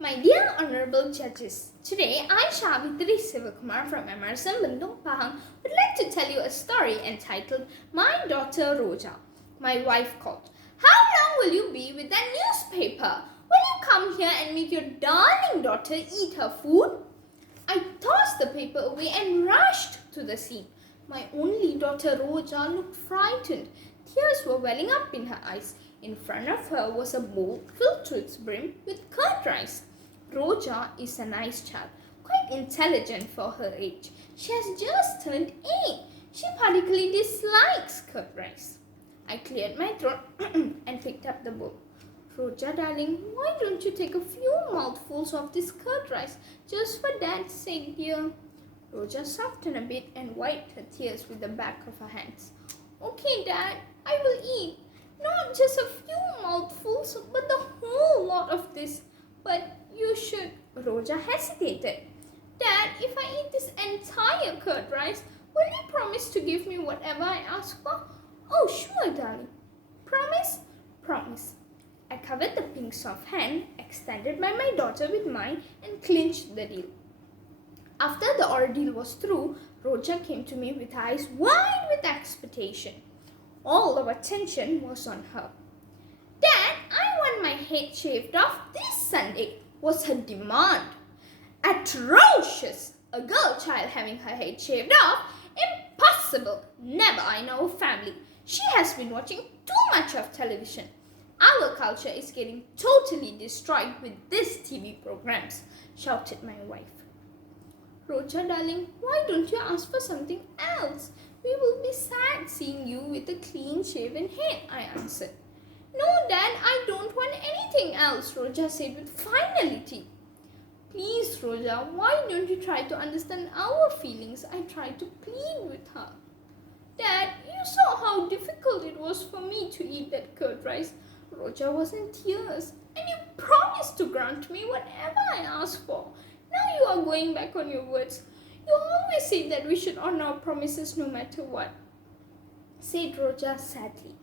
My dear honorable judges, today I, Shavitri Sivakumar from MRSM Bandung Pahang, would like to tell you a story entitled My Daughter Roja. My wife called. How long will you be with that newspaper? Will you come here and make your darling daughter eat her food? I tossed the paper away and rushed to the scene. My only daughter Roja looked frightened. Tears were welling up in her eyes. In front of her was a bowl filled to its brim with curd rice. Roja is a nice child, quite intelligent for her age. She has just turned 8. She particularly dislikes curd rice. I cleared my throat and picked up the bowl. Roja, darling, why don't you take a few mouthfuls of this curd rice, just for Dad's sake, dear? Roja softened a bit and wiped her tears with the back of her hands. Okay, Dad, I will eat. Not just a few mouthfuls, but the whole lot of this. But you should. Roja hesitated. Dad, if I eat this entire curd rice, will you promise to give me whatever I ask for? Oh, sure, darling. Promise? Promise. I covered the pink soft hand extended by my daughter with mine and clinched the deal. After the ordeal was through, Roja came to me with eyes wide with expectation. All our attention was on her. Dad, I want my head shaved off this Sunday, was her demand. Atrocious! A girl child having her head shaved off? Impossible! Never in our family. She has been watching too much of television. Our culture is getting totally destroyed with these TV programs, shouted my wife. Roja, darling, why don't you ask for something else? We will be sad seeing you with a clean-shaven head, I answered. No, Dad, I don't want anything else, Roja said with finality. Please, Roja, why don't you try to understand our feelings? I tried to plead with her. Dad, you saw how difficult it was for me to eat that curd rice. Roja was in tears, and you promised to grant me whatever I asked for. Now you are going back on your words. You always say that we should honor our promises no matter what, said Roja sadly.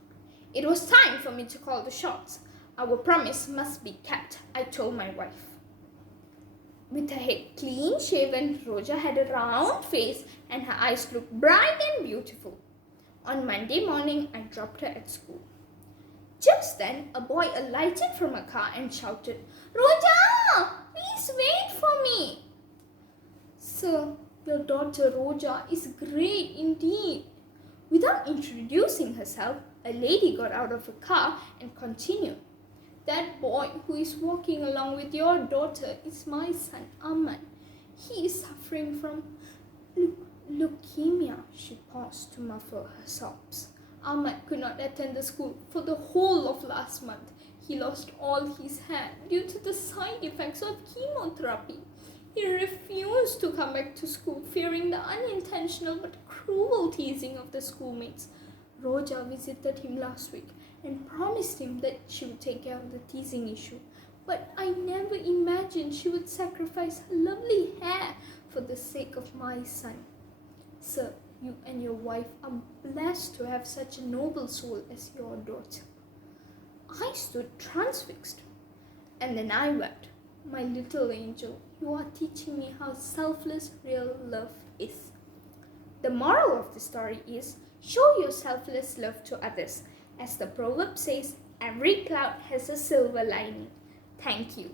It was time for me to call the shots. Our promise must be kept, I told my wife. With her head clean shaven, Roja had a round face and her eyes looked bright and beautiful. On Monday morning, I dropped her at school. Just then, a boy alighted from a car and shouted, Roja, please wait for me. Sir, your daughter Roja is great indeed. Without introducing herself, a lady got out of a car and continued. That boy who is walking along with your daughter is my son Ahmad. He is suffering from leukemia. She paused to muffle her sobs. Ahmad could not attend the school for the whole of last month. He lost all his hair due to the side effects of chemotherapy. He refused to come back to school, fearing the unintentional but cruel teasing of the schoolmates. Roja visited him last week and promised him that she would take care of the teasing issue. But I never imagined she would sacrifice her lovely hair for the sake of my son. Sir, you and your wife are blessed to have such a noble soul as your daughter. I stood transfixed, and then I wept. My little angel, you are teaching me how selfless real love is. The moral of the story is, show your selfless love to others. As the proverb says, every cloud has a silver lining. Thank you.